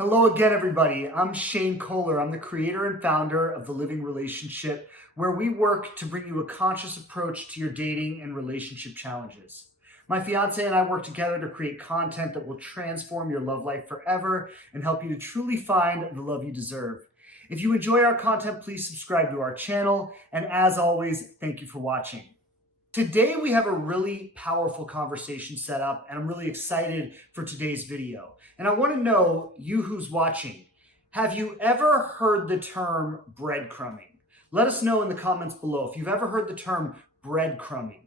Hello again, everybody. I'm Shane Kohler. I'm the creator and founder of The Living Relationship, where we work to bring you a conscious approach to your dating and relationship challenges. My fiance and I work together to create content that will transform your love life forever and help you to truly find the love you deserve. If you enjoy our content, please subscribe to our channel. And as always, thank you for watching. Today, we have a really powerful conversation set up, and I'm really excited for today's video. And I want to know, you who's watching, have you ever heard the term breadcrumbing? Let us know in the comments below if you've ever heard the term breadcrumbing.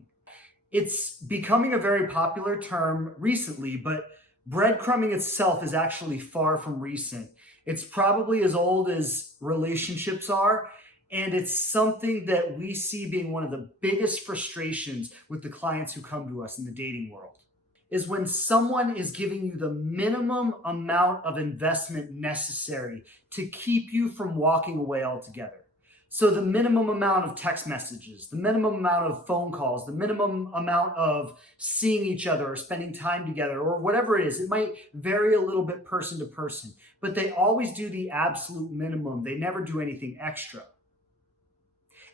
It's becoming a very popular term recently, but breadcrumbing itself is actually far from recent. It's probably as old as relationships are, and it's something that we see being one of the biggest frustrations with the clients who come to us in the dating world, is when someone is giving you the minimum amount of investment necessary to keep you from walking away altogether. So the minimum amount of text messages, the minimum amount of phone calls, the minimum amount of seeing each other or spending time together or whatever it is. It might vary a little bit person to person, but they always do the absolute minimum. They never do anything extra.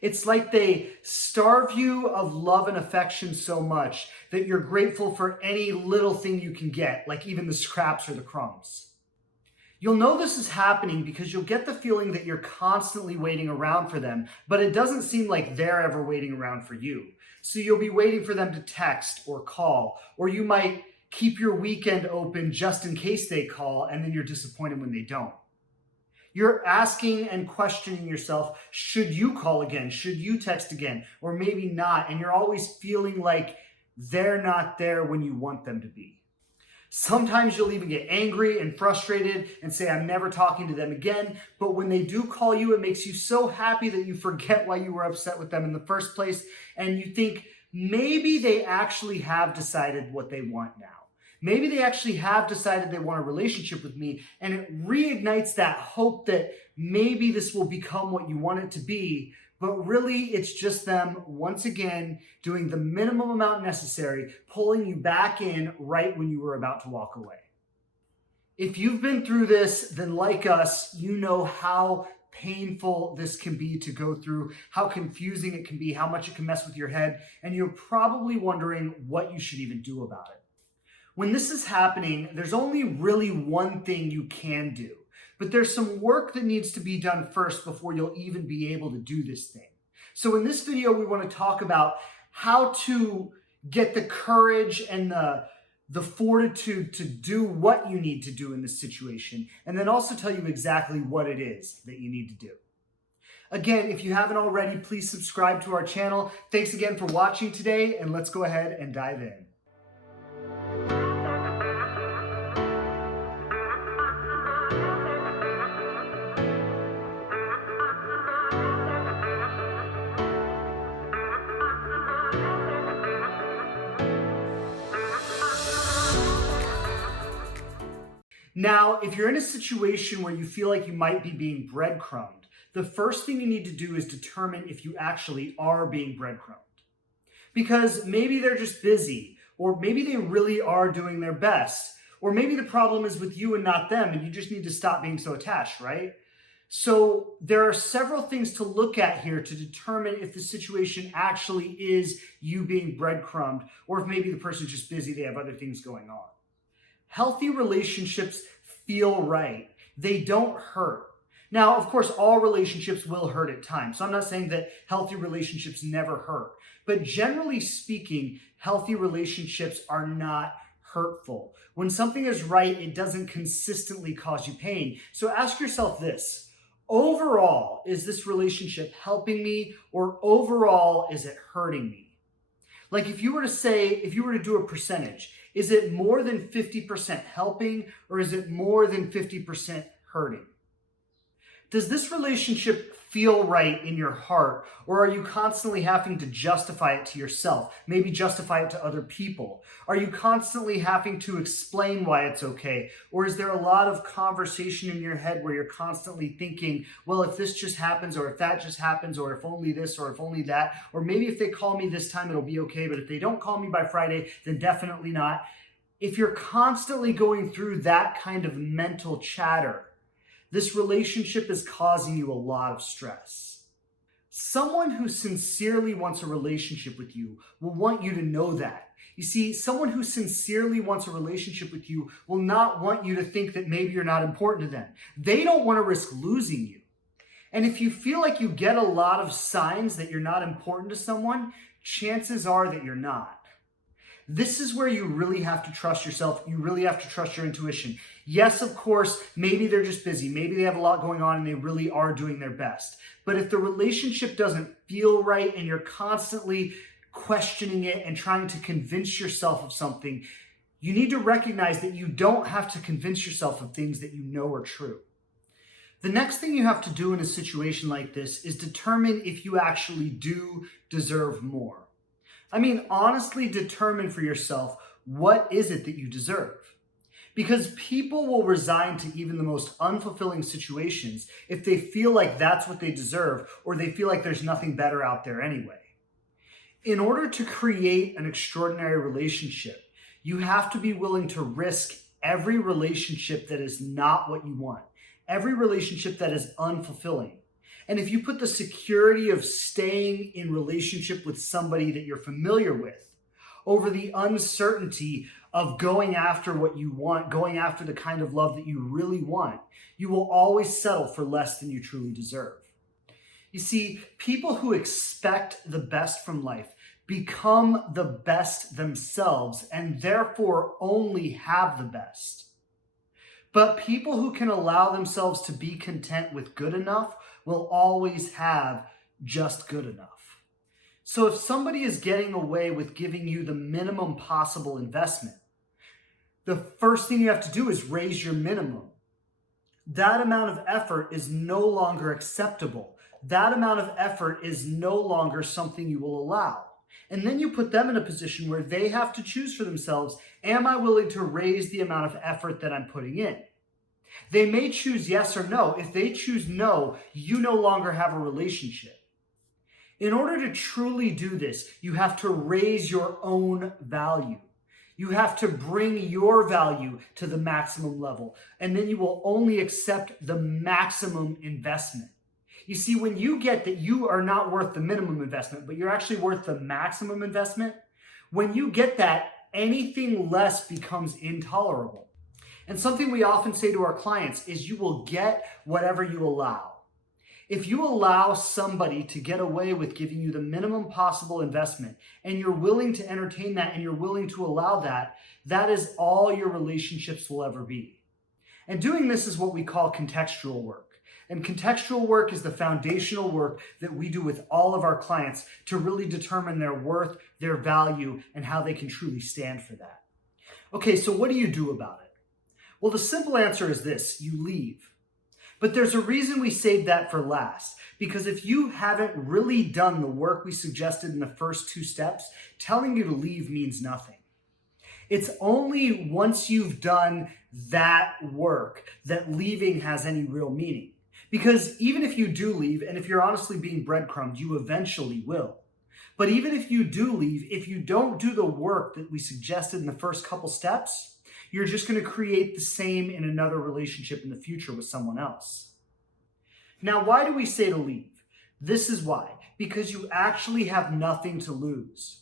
It's like they starve you of love and affection so much that you're grateful for any little thing you can get, like even the scraps or the crumbs. You'll know this is happening because you'll get the feeling that you're constantly waiting around for them, but it doesn't seem like they're ever waiting around for you. So you'll be waiting for them to text or call, or you might keep your weekend open just in case they call, and then you're disappointed when they don't. You're asking and questioning yourself, should you call again? Should you text again? Or maybe not. And you're always feeling like they're not there when you want them to be. Sometimes you'll even get angry and frustrated and say, I'm never talking to them again. But when they do call you, it makes you so happy that you forget why you were upset with them in the first place. And you think maybe they actually have decided what they want now. Maybe they actually have decided they want a relationship with me, and it reignites that hope that maybe this will become what you want it to be, but really it's just them, once again, doing the minimum amount necessary, pulling you back in right when you were about to walk away. If you've been through this, then like us, you know how painful this can be to go through, how confusing it can be, how much it can mess with your head, and you're probably wondering what you should even do about it. When this is happening, there's only really one thing you can do, but there's some work that needs to be done first before you'll even be able to do this thing. So in this video, we want to talk about how to get the courage and the fortitude to do what you need to do in this situation, and then also tell you exactly what it is that you need to do. Again, if you haven't already, please subscribe to our channel. Thanks again for watching today, and let's go ahead and dive in. Now, if you're in a situation where you feel like you might be being breadcrumbed, the first thing you need to do is determine if you actually are being breadcrumbed. Because maybe they're just busy, or maybe they really are doing their best, or maybe the problem is with you and not them, and you just need to stop being so attached, right? So there are several things to look at here to determine if the situation actually is you being breadcrumbed, or if maybe the person's just busy, they have other things going on. Healthy relationships feel right. They don't hurt. Now, of course, all relationships will hurt at times. So I'm not saying that healthy relationships never hurt. But generally speaking, healthy relationships are not hurtful. When something is right, it doesn't consistently cause you pain. So ask yourself this: overall, is this relationship helping me, or overall, is it hurting me? Like if you were to do a percentage, is it more than 50% helping, or is it more than 50% hurting? Does this relationship feel right in your heart, or are you constantly having to justify it to yourself, maybe justify it to other people? Are you constantly having to explain why it's okay, or is there a lot of conversation in your head where you're constantly thinking, well, if this just happens, or if that just happens, or if only this, or if only that, or maybe if they call me this time, it'll be okay, but if they don't call me by Friday, then definitely not. If you're constantly going through that kind of mental chatter, this relationship is causing you a lot of stress. Someone who sincerely wants a relationship with you will want you to know that. You see, someone who sincerely wants a relationship with you will not want you to think that maybe you're not important to them. They don't want to risk losing you. And if you feel like you get a lot of signs that you're not important to someone, chances are that you're not. This is where you really have to trust yourself. You really have to trust your intuition. Yes, of course, maybe they're just busy. Maybe they have a lot going on and they really are doing their best. But if the relationship doesn't feel right and you're constantly questioning it and trying to convince yourself of something, you need to recognize that you don't have to convince yourself of things that you know are true. The next thing you have to do in a situation like this is determine if you actually do deserve more. I mean, honestly determine for yourself, what is it that you deserve? Because people will resign to even the most unfulfilling situations if they feel like that's what they deserve, or they feel like there's nothing better out there anyway. In order to create an extraordinary relationship, you have to be willing to risk every relationship that is not what you want, every relationship that is unfulfilling. And if you put the security of staying in relationship with somebody that you're familiar with over the uncertainty of going after what you want, going after the kind of love that you really want, you will always settle for less than you truly deserve. You see, people who expect the best from life become the best themselves and therefore only have the best. But people who can allow themselves to be content with good enough will always have just good enough. So if somebody is getting away with giving you the minimum possible investment, the first thing you have to do is raise your minimum. That amount of effort is no longer acceptable. That amount of effort is no longer something you will allow. And then you put them in a position where they have to choose for themselves, am I willing to raise the amount of effort that I'm putting in? They may choose yes or no. If they choose no, you no longer have a relationship. In order to truly do this, you have to raise your own value. You have to bring your value to the maximum level, and then you will only accept the maximum investment. You see, when you get that you are not worth the minimum investment, but you're actually worth the maximum investment, when you get that, anything less becomes intolerable. And something we often say to our clients is you will get whatever you allow. If you allow somebody to get away with giving you the minimum possible investment, and you're willing to entertain that and you're willing to allow that, that is all your relationships will ever be. And doing this is what we call contextual work. And contextual work is the foundational work that we do with all of our clients to really determine their worth, their value, and how they can truly stand for that. Okay, so what do you do about it? Well, the simple answer is this: you leave. But there's a reason we saved that for last, because if you haven't really done the work we suggested in the first 2 steps, telling you to leave means nothing. It's only once you've done that work that leaving has any real meaning. Because even if you do leave, and if you're honestly being breadcrumbed, you eventually will. But even if you do leave, if you don't do the work that we suggested in the first couple steps, you're just going to create the same in another relationship in the future with someone else. Now, why do we say to leave? This is why. Because you actually have nothing to lose.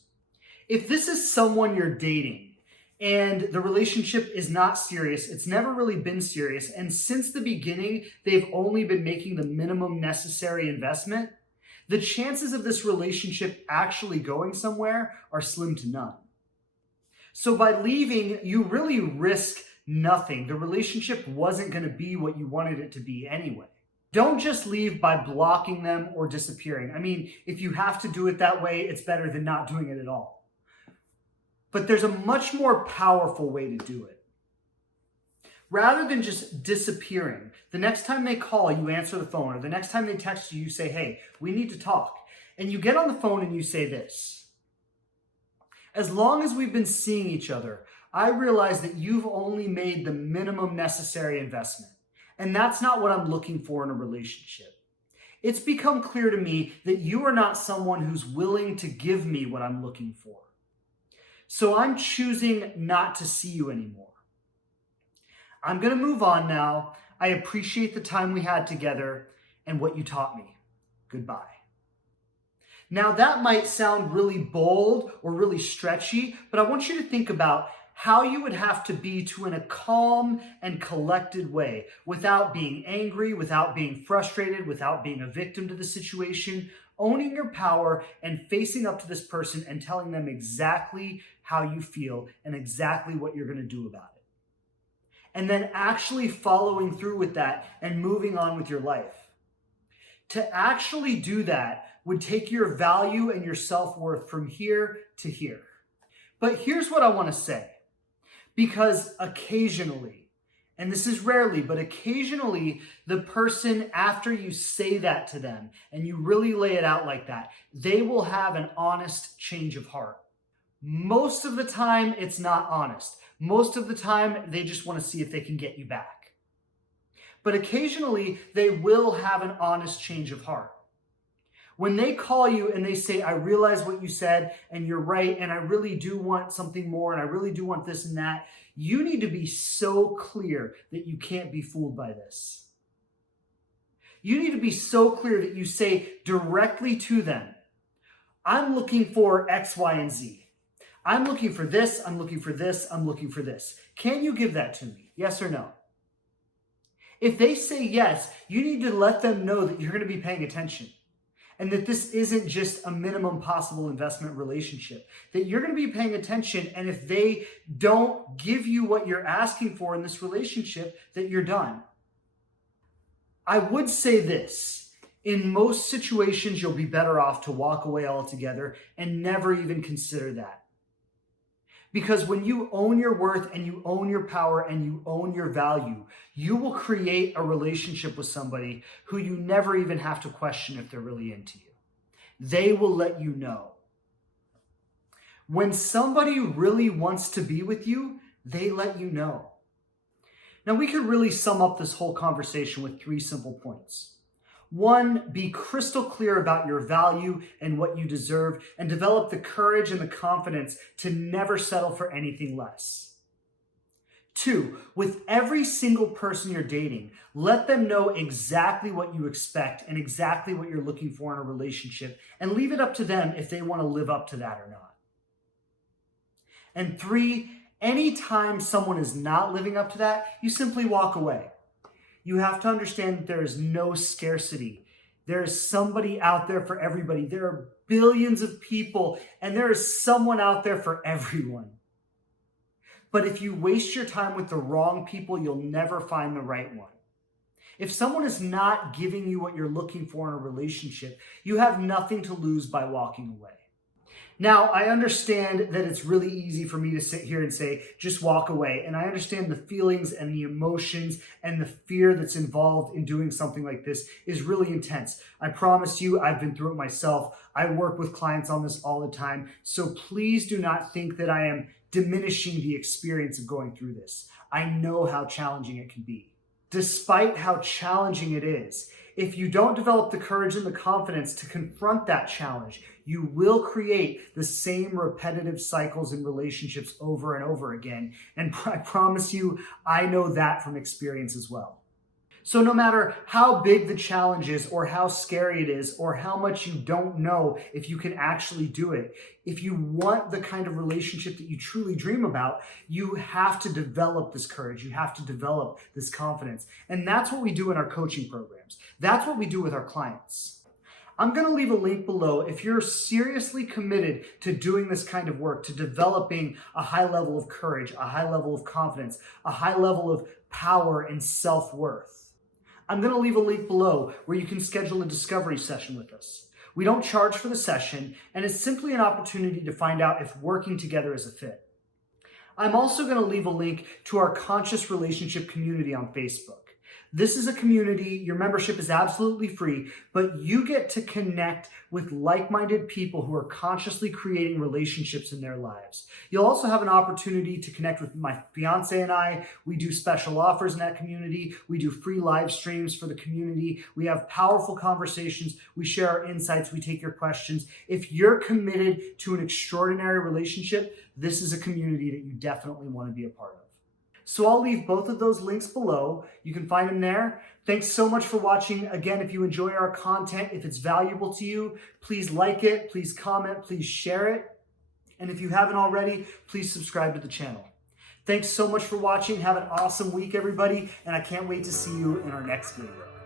If this is someone you're dating, and the relationship is not serious, it's never really been serious, and since the beginning, they've only been making the minimum necessary investment, the chances of this relationship actually going somewhere are slim to none. So by leaving, you really risk nothing. The relationship wasn't going to be what you wanted it to be anyway. Don't just leave by blocking them or disappearing. I mean, if you have to do it that way, it's better than not doing it at all. But there's a much more powerful way to do it. Rather than just disappearing, the next time they call, you answer the phone, or the next time they text you, you say, hey, we need to talk. And you get on the phone and you say this: as long as we've been seeing each other, I realize that you've only made the minimum necessary investment. And that's not what I'm looking for in a relationship. It's become clear to me that you are not someone who's willing to give me what I'm looking for. So I'm choosing not to see you anymore. I'm going to move on now. I appreciate the time we had together and what you taught me. Goodbye. Now that might sound really bold or really stretchy, but I want you to think about how you would have to be to in a calm and collected way, without being angry, without being frustrated, without being a victim to the situation, owning your power and facing up to this person and telling them exactly how you feel and exactly what you're going to do about it. And then actually following through with that and moving on with your life. To actually do that would take your value and your self-worth from here to here. But here's what I want to say. Because occasionally, and this is rarely, but occasionally, the person, after you say that to them and you really lay it out like that, they will have an honest change of heart. Most of the time, it's not honest. Most of the time, they just want to see if they can get you back. But occasionally, they will have an honest change of heart. When they call you and they say, I realize what you said and you're right, and I really do want something more, and I really do want this and that, you need to be so clear that you can't be fooled by this. You need to be so clear that you say directly to them, I'm looking for X, Y, and Z. I'm looking for this, I'm looking for this, I'm looking for this. Can you give that to me? Yes or no? If they say yes, you need to let them know that you're going to be paying attention. And that this isn't just a minimum possible investment relationship, that you're going to be paying attention. And if they don't give you what you're asking for in this relationship, that you're done. I would say this, in most situations, you'll be better off to walk away altogether and never even consider that. Because when you own your worth and you own your power and you own your value, you will create a relationship with somebody who you never even have to question if they're really into you. They will let you know. When somebody really wants to be with you, they let you know. Now, we could really sum up this whole conversation with 3 simple points. 1, be crystal clear about your value and what you deserve, and develop the courage and the confidence to never settle for anything less. 2, with every single person you're dating, let them know exactly what you expect and exactly what you're looking for in a relationship, and leave it up to them if they want to live up to that or not. And 3, anytime someone is not living up to that, you simply walk away. You have to understand that there is no scarcity. There is somebody out there for everybody. There are billions of people, and there is someone out there for everyone. But if you waste your time with the wrong people, you'll never find the right one. If someone is not giving you what you're looking for in a relationship, you have nothing to lose by walking away. Now, I understand that it's really easy for me to sit here and say, just walk away. And I understand the feelings and the emotions and the fear that's involved in doing something like this is really intense. I promise you, I've been through it myself. I work with clients on this all the time. So please do not think that I am diminishing the experience of going through this. I know how challenging it can be. Despite how challenging it is, if you don't develop the courage and the confidence to confront that challenge, you will create the same repetitive cycles in relationships over and over again. And I promise you, I know that from experience as well. So no matter how big the challenge is or how scary it is or how much you don't know if you can actually do it, if you want the kind of relationship that you truly dream about, you have to develop this courage. You have to develop this confidence. And that's what we do in our coaching programs. That's what we do with our clients. I'm going to leave a link below if you're seriously committed to doing this kind of work, to developing a high level of courage, a high level of confidence, a high level of power and self-worth. I'm going to leave a link below where you can schedule a discovery session with us. We don't charge for the session, and it's simply an opportunity to find out if working together is a fit. I'm also going to leave a link to our Conscious Relationship community on Facebook. This is a community, your membership is absolutely free, but you get to connect with like-minded people who are consciously creating relationships in their lives. You'll also have an opportunity to connect with my fiance and I. We do special offers in that community. We do free live streams for the community. We have powerful conversations. We share our insights. We take your questions. If you're committed to an extraordinary relationship, this is a community that you definitely want to be a part of. So I'll leave both of those links below. You can find them there. Thanks so much for watching. Again, if you enjoy our content, if it's valuable to you, please like it, please comment, please share it. And if you haven't already, please subscribe to the channel. Thanks so much for watching. Have an awesome week, everybody. And I can't wait to see you in our next video.